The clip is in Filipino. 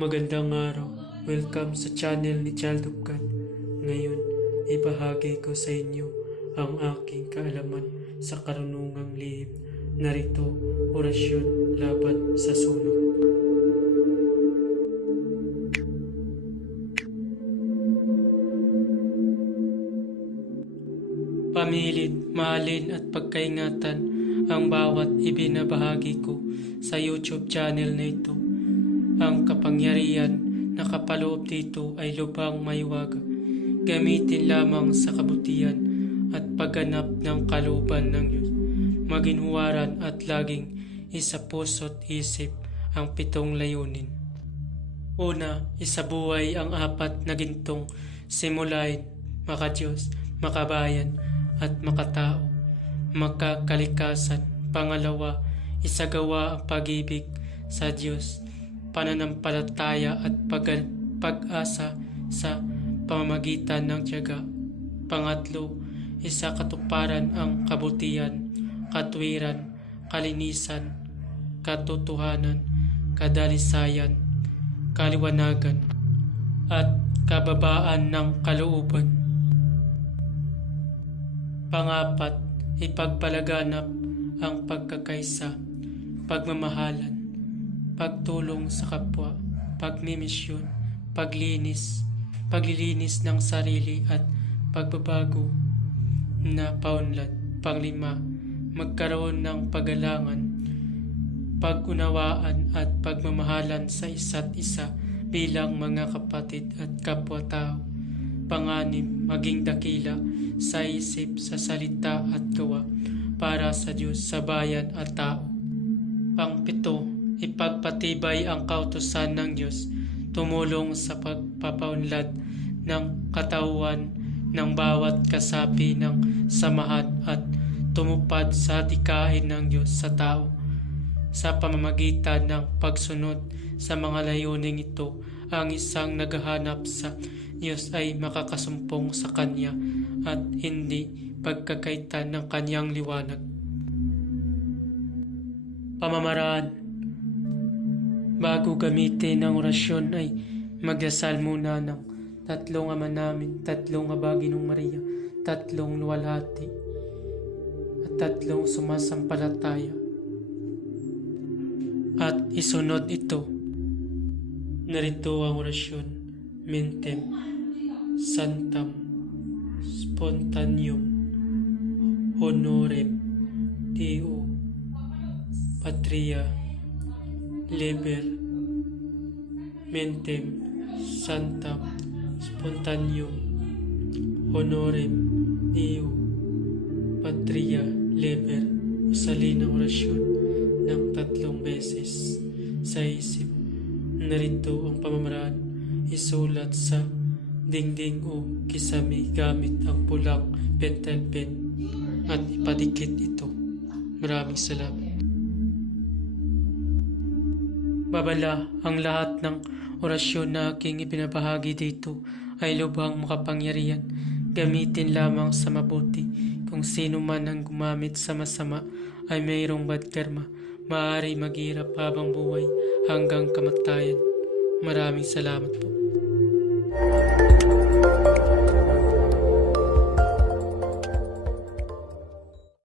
Magandang araw. Welcome sa channel ni Child of God. Ngayon, ibahagi ko sa inyo ang aking kaalaman sa karunungang lihim. Narito, orasyon laban sa sunog. Pamilin, mahalin at pagkaingatan ang bawat ibinabahagi ko sa YouTube channel na ito. Ang kapangyarihan na kapaloob dito ay lubhang maywaga. Gamitin lamang sa kabutihan at pagganap ng kalooban ng Diyos. Maginhuwaran at laging isa puso't isip ang 7 layunin. Una, isabuhay ang 4 na gintong simulain, makadiyos, makabayan at makatao, makakalikasan. Pangalawa, isagawa ang pag-ibig sa Diyos, pananampalataya at pag-asa sa pamamagitan ng tiyaga. Pangatlo, isakatuparan ang kabutihan, katwiran, kalinisan, katotohanan, kadalisayan, kaliwanagan, at kababaan ng kalooban. Pangapat, ipagpalaganap ang pagkakaisa, pagmamahalan, pagtulong sa kapwa, pagmimisyon, paglilinis ng sarili at pagbabago na paunlad. Panglima, magkaroon ng paggalangan, pag-unawaan at pagmamahalan sa isa't isa bilang mga kapatid at kapwa-tao. Panganim, maging dakila sa isip, sa salita at gawa para sa Diyos, sa bayan at tao. Pangpito, ipagpatibay ang kautusan ng Diyos, tumulong sa pagpapaunlad ng katawan ng bawat kasapi ng samahan at tumupad sa adikain ng Diyos sa tao. Sa pamamagitan ng pagsunod sa mga layuning ito, ang isang naghahanap sa Diyos ay makakasumpong sa Kanya at hindi pagkakaitan ng Kanyang liwanag. Pamamaraan. Bago gamitin ang orasyon ay magdasal muna ng 3 Ama Namin, 3 Aba Ginong Maria, 3 luwalhati, at 3 sumasampalataya. At isunod ito. Narito ang orasyon. Mentem, Santam, Spontaneum, Honorem, Deo, Patria, Liber. Mentem, Santam, Spontaneum, Honorem, Deo, Patria, Liber. Usalin ang orasyon ng 3 beses sa isip. Narito ang pamamaraan. Isulat sa dingding o kisame gamit ang pulang pentel pen at ipadikit ito. Maraming salamat. Babala, ang lahat ng orasyon na aking ibinabahagi dito ay lubhang makapangyarihan. Gamitin lamang sa mabuti. Kung sino man ang gumamit sa masama ay mayroong bad karma. Maaari maghirap habang buhay hanggang kamatayan. Maraming salamat po.